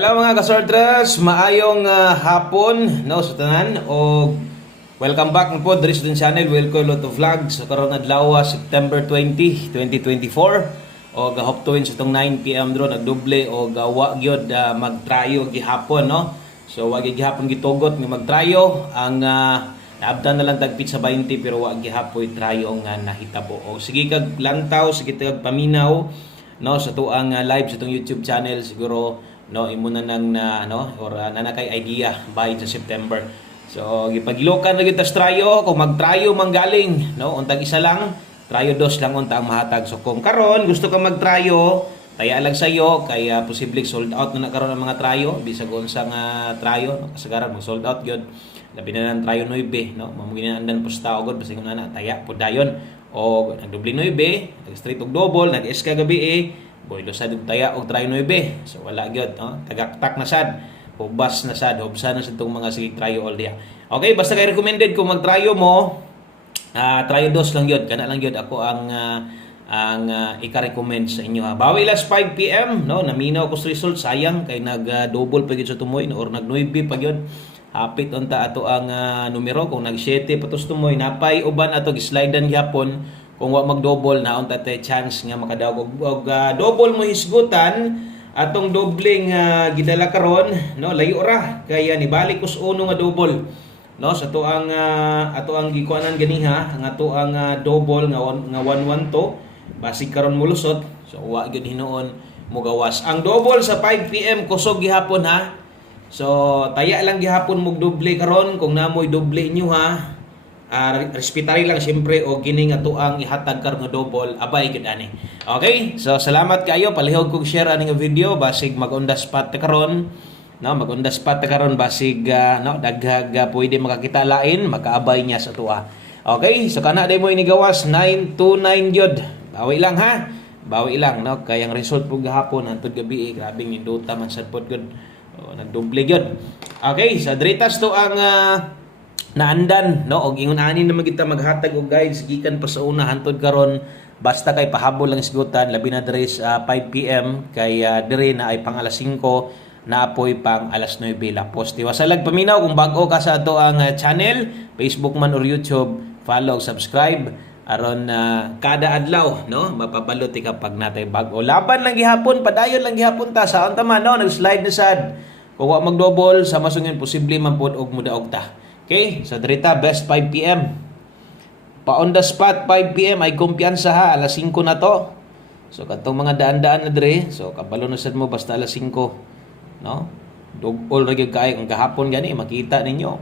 Hello mga kasorters, maayong hapon no sa tanan o welcome back po diri sa channel Wilco Lotto Vlog sa karon adlaw September 20, 2024 o gahoptuin sa tong 9 PM dro nagdoble o gawa gyud magtrayo gihapon no. So wa gihapon gitugot nga magtrayo ang naabdan na lang tagpit sa 20 pero wa gihapoy trayo nga nahitabo. O sige kag lantaw, sige kag paminaw no sa tuang live sa tong YouTube channel siguro no imo na nang or nanakay idea by sa September. So gipagilokan ra gyud tas trayo kung magtrayo manggaling no untag isa lang trayo dos lang unta ang mahatag. So kung karon gusto ka magtrayo taya lang sayo kaya posible sold out na karon ang mga trayo bisag unsa nga trayo no? Kasagaran mag sold out gyud labi na ng trayo 9 no mamuginandan pusta ugod basta na taya pud dayon o nagdoble 9 nag straight og double nag SK gabi boylo sad taya og try 9. So wala gyud no. Tagaktak na sad. Hubas na sad. Hubsa na sa itong mga sige tryo all dia. Okay, basta kay recommended kung magtryo mo tryo dos lang gyud. Kana lang gyud ako ang ika-recommend sa inyo ha. Bawi last 5 PM no, naminaw ko sa result sayang kay nag-double pa gyud sa tumoy or nag-9 pa gyud. Hapit unta ato ang numero kung nag-7 patos tumoy napay uban ato gi-slidean gyapon. Kung wa mag-double na unta tay chance nga makadawog og double mo hisgutan atong dobling gidala karon no layo ra kaya nibalik us uno nga double no sa to ang ato ang gikuanan ganiha ang ato ang double nga 112 basig karon mulusot so wa gyud hinuon mo gawas ang double sa 5 PM kusog gihapon ha. So taya lang gihapon mo doble karon kung namoy doble inyo ha. Respetary lang siyempre o gining ato ang ihatag karon nga double abay gid ani. Okay? So salamat kayo palihog kog share ani nga video basig mag-on the spot karon. No, mag-on the spot karon basig no daghag pwede makakita lain makaabay niya sa tuwa. Okay? So kana day mo inigawas 929 gyud. Bawi lang ha. Bawi lang no kay ang result pug gahapon hantod gabi grabing induta man sad pod gyud. Nagdoble gyud. Okay, sa dritas to ang naandan no og ingon ani naman kita maghatag og guides gikan pa sa una hantod karon basta kay pahabol lang isgutan labi na diri sa 5 PM kay diri na ay pang alas 5 na apoy pang alas 9 lapos tiwasalag paminaw kung bag-o ka sa ato ang channel Facebook man or YouTube follow subscribe aron kada adlaw no mapabalot ka pag natay bag-o laban lang gihapon padayon lang gihapon ta sa unta man no nag-slide na sad kung wa mag-double sa masungin posible man pod og mudaog ta. Okay, so drita best 5 PM. Pa on the spot 5 PM ay kumpiyansa ha, alas 5 na to. So katong mga daan-daan na dire, so kabalo na sad mo basta alas 5, no? Dugol ra gyud kay ang gahapon gani makita ninyo.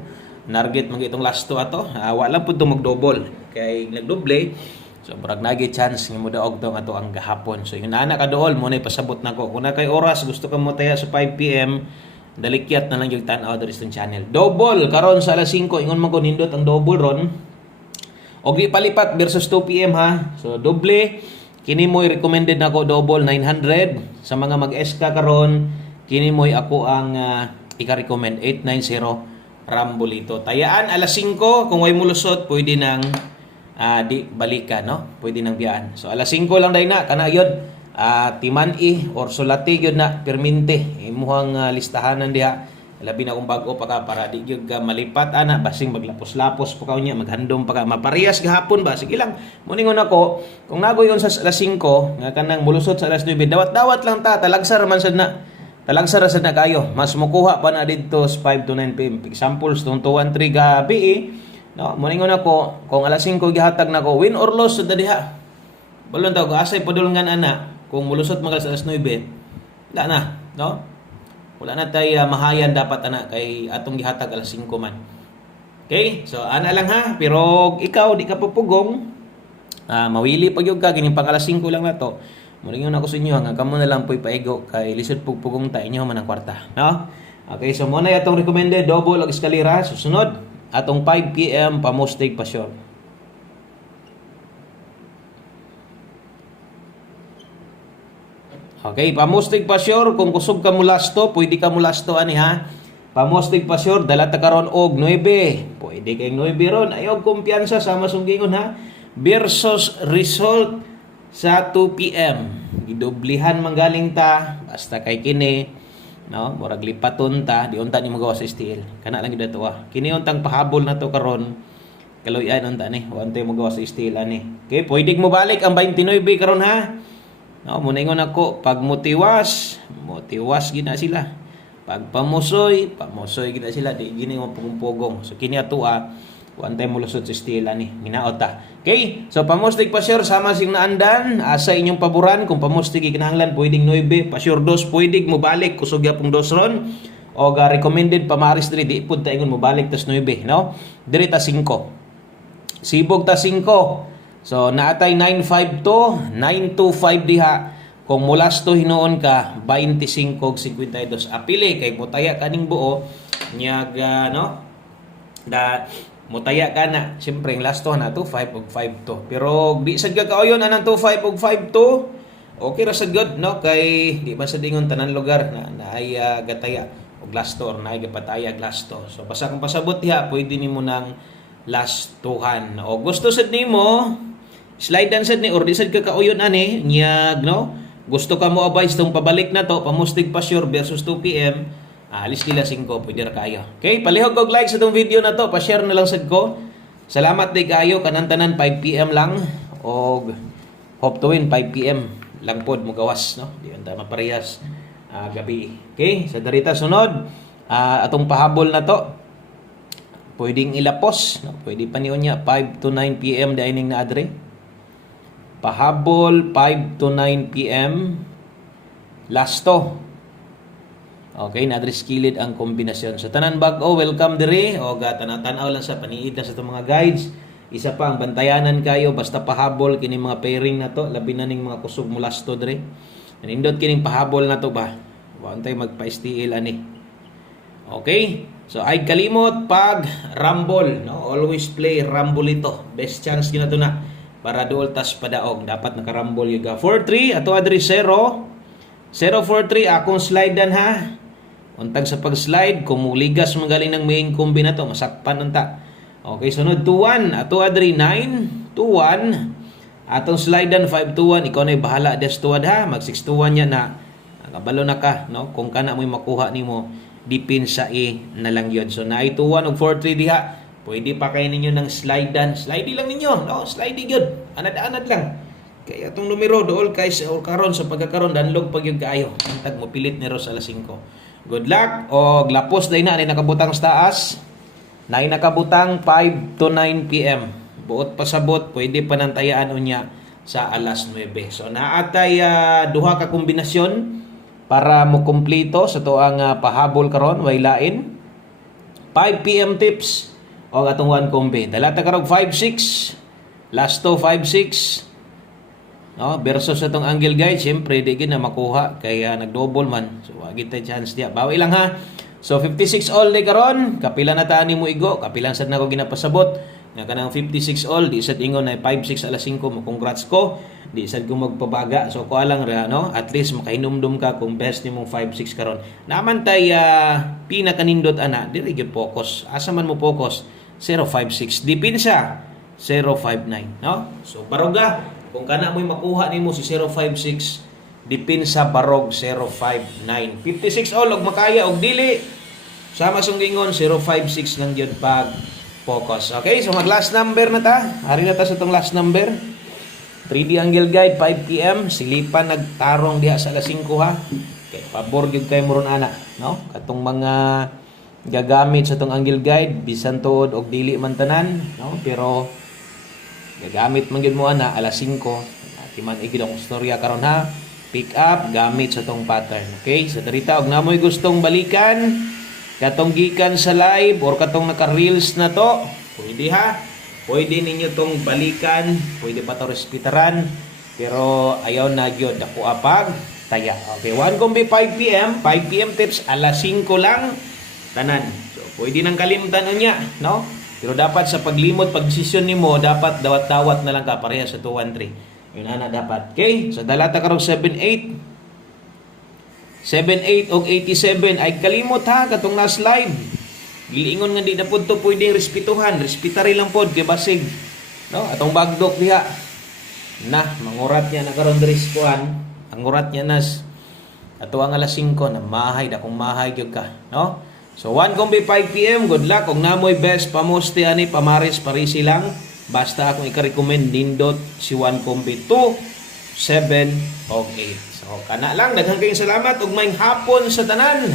Target man itong last to ato. Wa lang pud mag-double kay nagdoble. So murag nagi chance nga mo daog to ato ang gahapon. So yung ana ka dool mo nay pasabot nako. Kung na kay oras gusto ka mo taya sa 5 PM, dalikyat na lang yung tan-aw diri sa channel. Double karon sa alas 5 ingon man ko nindot ang double ron. Og di palipat versus 2 PM ha. So doble kini mo'y recommended nako double 900 sa mga mag-SK karon kini mo'y ako ang ika-recommend 890 Rambolito. Tayaan alas 5 kung way mulusot pwede nang di balika no. Pwede nang biyaan. So alas 5 lang day na kana yun. Timan-i or sulati gyud na permente imuhang listahanan diha labi na kung bag-o pa ka para di gyud ka malipat ana basing maglapos-lapos pa ka unya maghandom pa ka maparehas gahapon ba sige lang muningon ako kung nagoy sa alas 5 nga kanang mulusot sa alas 9 dawat-dawat lang ta talagsar man sad na talagsar sad na kayo mas mukuha pa na didto 5 to 9 PM examples tong 213 gabi no muningon ako kung alas 5 gihatag nako win or loss sad diha balon taw asay padulngan ana kung mulusot mga alas 9, wala na, no? Wala na tayo mahayan dapat ana kay atong gihatag alas 5 man. Okay? So ana lang ha, pero ikaw di ka pupugong. Mawili pag yung ka gining pang alas 5 lang na to. Mulingon ako sa inyo nga kamo na lang po'y paigo kay lisod pugpugong ta inyo man ang kwarta, no? Okay, so muna atong recommended double og eskalera susunod atong 5 PM pamostig pa sure. Okay, pamustig pa sure kung kusog ka mulasto, pwede ka mulasto ani ha. Pamustig pa sure dala ta karon og 9. Pwede kay 9 ron. Ayaw kumpiyansa sa masunggingon ha. Versus result sa 2 PM. Gidoblihan manggaling ta basta kay kini no, murag lipaton ta, di unta ni magawa sa STL. Kana lang gid ato Kini untang pahabol na to karon. Kaloyan unta ni, wa untay magawa sa STL ani. Okay, pwede mo balik ang 29 karon ha. No, muningon ako pag motiwas gina sila. Pag pamusoy gina sila, di gini mo pugong-pugong. So kini ato one time mo lusot sa STL ani, minaot ta. Okay? So pamustig pa sure sama sing naandan, asa inyong paboran kung pamustig kinahanglan pwedeng 9, pa sure 2 pwedeng mo balik kusog yapong 2 ron. O recommended pamaris diri di pud ta ingon mo balik tas 9, no? Diri ta 5. Sibog ta 5. So naatay 952, 925 diha. Kung mulas to hinuon ka 25 ug 52 apili kay mutaya kaning buo nyag no? Da mutaya ka na. Siyempre, ang last to na to, 5 ug 5 to. Pero, di sad ka kauyon, anang to, 5 ug 5 to. Okay ra sad good, no? Kay, di ba sa dingon tanan lugar na ay gataya og last to, or na ay gapataya og last to. So, basta kung pasabot diha, pwede nimo nang last tuhan. O gusto sad nimo, slide sad ni, or di sad ka kauyon ani, nyag, no? Gusto ka mo advise tong pabalik na to, pamustig pa sure versus 2 p.m., alis nila 5, pwede ra kayo. Okay, palihog og like sa itong video na to, pa-share na lang sad ko. Salamat day kayo, kanantanan 5 p.m. lang, og hope to win 5 p.m. lang pod mo gawas, no? Di anta maparehas gabi. Okay, sa darita sunod, atong pahabol na to, pwedeng ilapos, no? Pwede pa niyo niya 5 to 9 p.m. dining na adre. Pahabol 5 to 9 p.m. last to. Okay, na-address kilid ang kombinasyon. So, tanan bag-o, welcome diri. O, tanaw lang sa paniid na sa itong mga guides. Isa pa, ang bantayanan kayo, basta pahabol, kini mga pairing na to, labi na ning mga kusog mulas to diri. Nanindot kining pahabol na to ba? Wantay magpa-STL ani. Okay? So, ay kalimot pag rumble, no? Always play rumble ito. Best chance gina to na para duol tas padaog. Dapat naka-rumble yung 4-3, ato adri 0. 0-4-3, akong slide dan ha. Untag sa pag-slide, kung muligas magaling ng main combi na to, masakpan unta. Okay, sunod 2-1. Ato adri 9-2-1. Atong slide dan 5-2-1. Ikaw na'y bahala des tuwad ha. Mag 6-2-1 yan na. Nakabalo na ka, no? Kung kana mo'y makuha nimo, dipinsa na lang yun. So, na 2-1 o 4-3 diha. Pwede pa kayo ninyo ng slide dan. Slide lang ninyo, no? Slide yun. Anad-anad lang. Kaya itong numero dool kay sa karon sa pagkakaroon danlog pag yung kaayo. Antag mo pilit ni Ros alas 5. Good luck o glapos day na ni nakabutang sa taas. Nay nakabutang 5 to 9 p.m. Buot pasabot pwede pa nang tayaan unya sa alas 9. So naatay duha ka kombinasyon para mo kumpleto sa tuang pahabol karon way lain. 5 p.m. tips o atong one kombi. Dalata karog 5-6. Last to 5-6. No, versus itong angle guide, siyempre di gina makuha kaya nag-double man. So wagi tay chance dia. Bawi lang ha. So 56 all day karon, kapila na taan nimo igo, kapilan sad nako ginapasabot. Nga kanang 56 all, di sad ingon na 5-6 alas 5 mo congrats ko. Di sad ko magpabaga. So ko alang ra no, at least makahinumdum ka kung best nimo 5-6 karon. Naman tay pinakanindot ana, diri gyud focus. Asa man mo focus? 056. Dipinsa 059, no? So baruga kung kana mo'y makuha nimo si 056, dipin sa barog 059. 56 all og makaya og dili. Sama sung gingon 056 lang gyud pag focus. Okay, so mag last number na ta. Ari na ta sa tong last number. 3D angle guide 5 PM, silipan nagtarong diha sa alas 5 ha. Kay pabor gyud kay moron ana, no? Katong mga gagamit sa tong angle guide bisan tuod og dili man tanan, no? Pero gagamit man gyud mo ana alas 5. Timan igid ang istorya karon ha. Pick up gamit sa tong pattern. Okay? So darita og namoy gustong balikan katong gikan sa live or katong naka-reels na to, pwede ha. Pwede ninyo tong balikan, pwede pa to respetaran, pero ayaw na gyud dako apag taya. Okay, one kombi 5 PM, 5 PM tips alas 5 lang tanan. So pwede nang kalimtan unya, no? Pero dapat sa paglimot, pag-desisyon nimo, dapat dawat-dawat na lang ka pareha sa 213. Yun na dapat. Okay? So dalata karong 78. 78 og 87 ay kalimot ha katong na slide. Gilingon nga di na pud to pwedeng respetuhan, respetari lang pod kay basig. No? Atong bagdok diha. Na mangurat niya na karon diri kuan. Ang urat niya nas Ato ang alas 5 na mahay da kung mahay gyud ka, no? So 1 kombi 5 PM, good luck kung namoy best pamoste ani pamaris parisi lang. Basta akong i-recommend nindot si 1 kombi 2, 7 o 8. So kana lang, daghang kayong salamat ug maayong hapon sa tanan.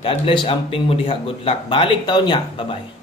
God bless, amping mo diha, good luck. Balik taon niya. Bye-bye.